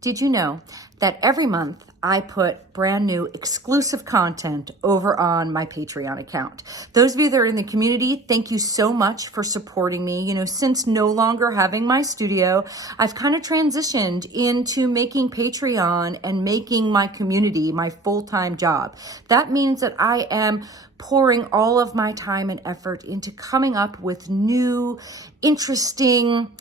Did you know that every month I put brand new exclusive content over on my Patreon account? Those of you that are in the community, thank you so much for supporting me. You know, since no longer having my studio, I've kind of transitioned into making Patreon and making my community my full-time job. That means that I am pouring all of my time and effort into coming up with new, interesting,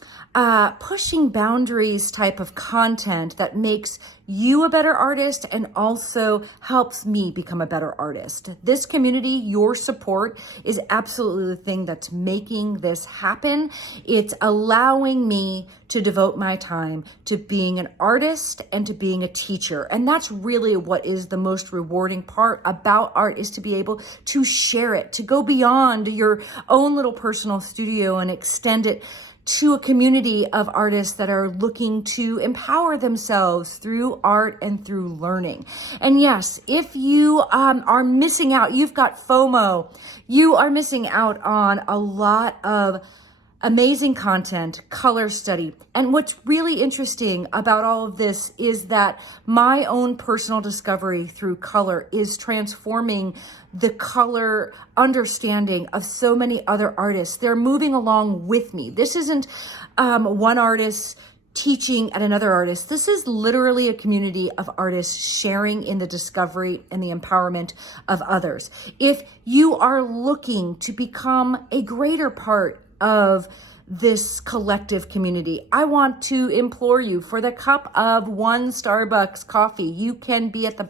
pushing boundaries type of content that makes you a better artist and also helps me become a better artist. This community, your support is absolutely the thing that's making this happen. It's allowing me to devote my time to being an artist and to being a teacher. And that's really what is the most rewarding part about art, is to be able to share it, to go beyond your own little personal studio and extend it to a community of artists that are looking to empower themselves through art and through learning. And yes, if you are missing out, you've got FOMO, you are missing out on a lot of amazing content, color study. And what's really interesting about all of this is that my own personal discovery through color is transforming the color understanding of so many other artists. They're moving along with me. This isn't one artist teaching at another artist. This is literally a community of artists sharing in the discovery and the empowerment of others. If you are looking to become a greater part of this collective community, I want to implore you, for the cup of one Starbucks coffee, you can be at the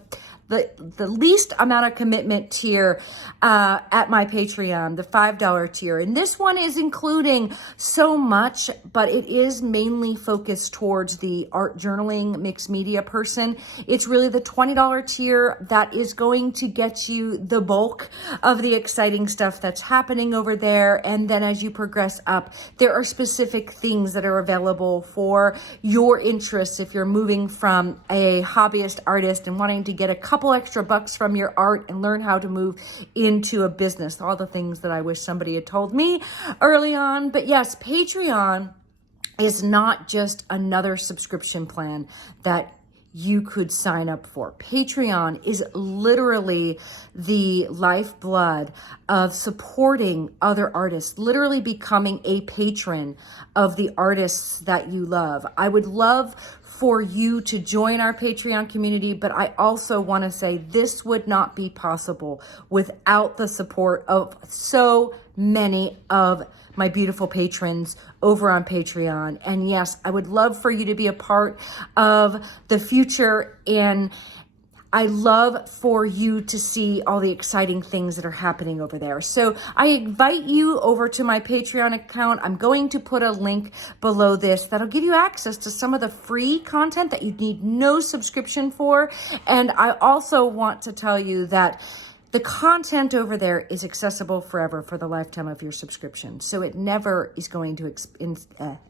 least amount of commitment tier at my Patreon, the $5 tier. And this one is including so much, but it is mainly focused towards the art journaling mixed media person. It's really the $20 tier that is going to get you the bulk of the exciting stuff that's happening over there. And then as you progress up, there are specific things that are available for your interests. If you're moving from a hobbyist artist and wanting to get a couple extra bucks from your art and learn how to move into a business, all the things that I wish somebody had told me early on. But yes, Patreon is not just another subscription plan that you could sign up for. Patreon is literally the lifeblood of supporting other artists, literally becoming a patron of the artists that you love. I would love for you to join our Patreon community, but I also want to say this would not be possible without the support of so many of my beautiful patrons over on Patreon. And yes, I would love for you to be a part of the future, and I love for you to see all the exciting things that are happening over there. So I invite you over to my Patreon account. I'm going to put a link below this that'll give you access to some of the free content that you need no subscription for. And I also want to tell you that the content over there is accessible forever for the lifetime of your subscription. So it never is going to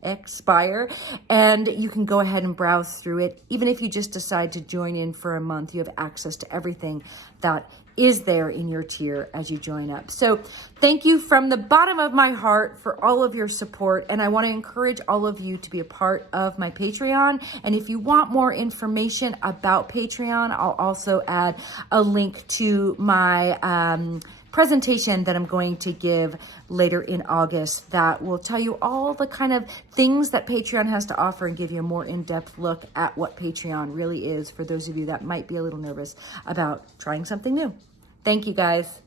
expire, and you can go ahead and browse through it. Even if you just decide to join in for a month, you have access to everything that is there in your tier as you join up. So thank you from the bottom of my heart for all of your support. And I want to encourage all of you to be a part of my Patreon. And if you want more information about Patreon, I'll also add a link to my presentation that I'm going to give later in August that will tell you all the kind of things that Patreon has to offer and give you a more in-depth look at what Patreon really is for those of you that might be a little nervous about trying something new. Thank you, guys.